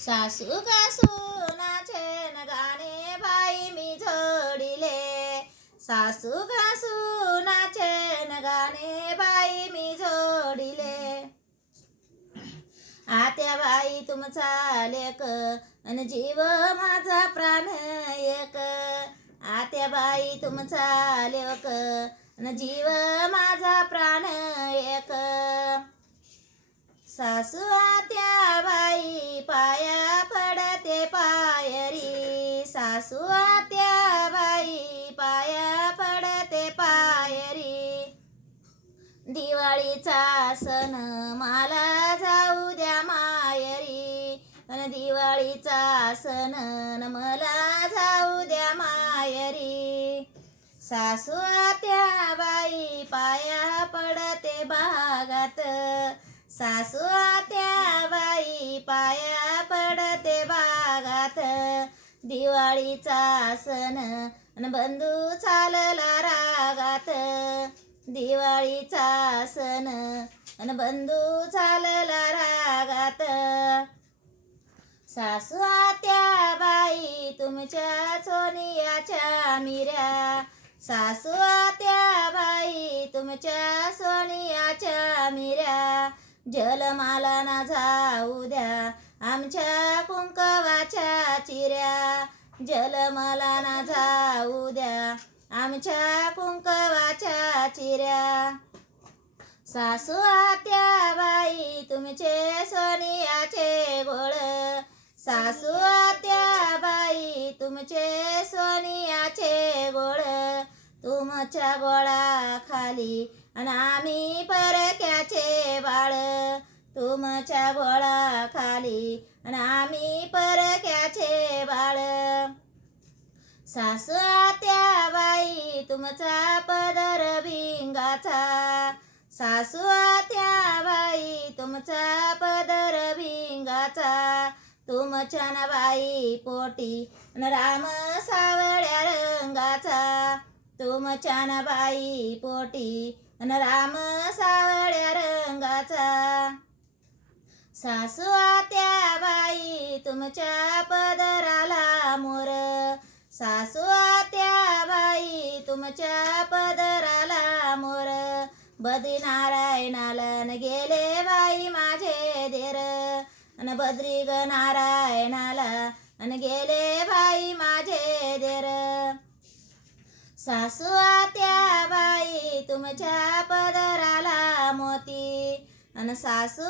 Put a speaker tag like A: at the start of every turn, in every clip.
A: सासू घासूनाचे गाणे बाई मी जोडिले सासू घासूनाचे न गाणे बाई मी जोडिले आत्या बाई तुमचा लेक अन जीव माझा प्राण एक. आत्या बाई तुमचा लेक अन जीव माझा प्राण एक. सासू आत्या बाई पाय सासू आत्या बाई पाया पडते पायरी. दिवाळीचा सण मला जाऊ द्या मायरी. अन दिवाळीचा सण मला जाऊ द्या मायरी. सासू आत्या बाई पाया पडते बागात सासू आत्या बाई पाया पडते बागात दिवाळीचा सण अन बंधू चालला रागात. दिवाळीचा सण अन बंधू चालला रागात. सासू आत्या बाई तुमच्या सोनियाच्या मिऱ्या. सासू आत्या बाई तुमच्या सोनियाच्या मिऱ्या. जलमाला ना जाऊ द्या. आमच्या कुंकवाच्या चिऱ्या जलमलाना जाऊ द्या. आमच्या कुंकवाच्या चिऱ्या. सासू आत्या बाई तुमचे सोनियाचे गोळ. सासू आत्या बाई तुमचे सोनियाचे गोळ. तुमच्या गोळा खाली आणि आम्ही परक्याचे बाळ. तुमच्या गोळा खाली आणि आम्ही परक्याचे बाळ. सासू आत्या बाई तुमचा पदर भिंगाचा. सासू आत्या बाई तुमचा पदर भिंगाचा. तुमच्या न बाई पोटी न राम सावळ्या रंगाचा. तुमच्या न बाई पोटी न राम साव सासू आत्या बाई तुमच्या पदराला मोर. सासू आत्या बाई तुमच्या पदराला मोर. बद्रीनारायणाला गेले बाई माझे देर. अन बद्री ग नारायणाला अन गेले बाई माझे देर. सासू आत्या बाई तुमच्या पदराला मोती. अन सासू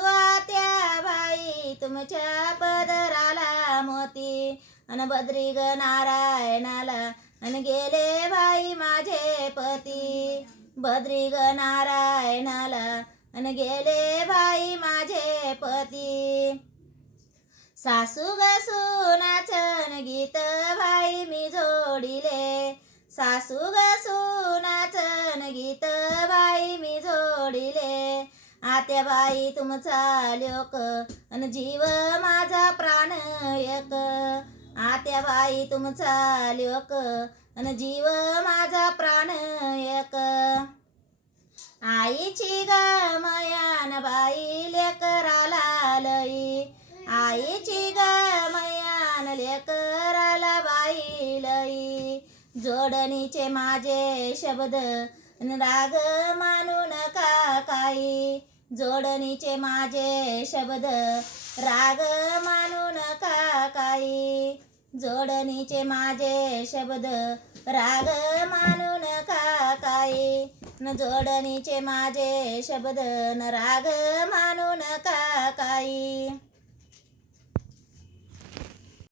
A: त्या बाई तुमच्या पदराला मोती. अन बद्री ग नारायणाला अन गेले बाई माझे पती. बद्री ग नारायणाला अन गेले बाई माझे पती. सासू ग सुनाचन गीत बाई मी जोडिले. सासू ग सु आत्या बाई तुमचा लोक अन जीव माझा प्राण एक. आत्या बाई तुमचा लोक अन जीव माझा प्राण एक. आईची ग मयान बाई लेकराला लई. आईची ग मयान लेकराला बाई लई. जोडणीचे माझे शब्द राग मानू नका काही. जोडणीचे माझे शब्द राग मानू नका काही? जोडणीचे माझे शब्द राग मानू नका काही? न जोडणीचे माझे शब्द न राग मानू नका काही?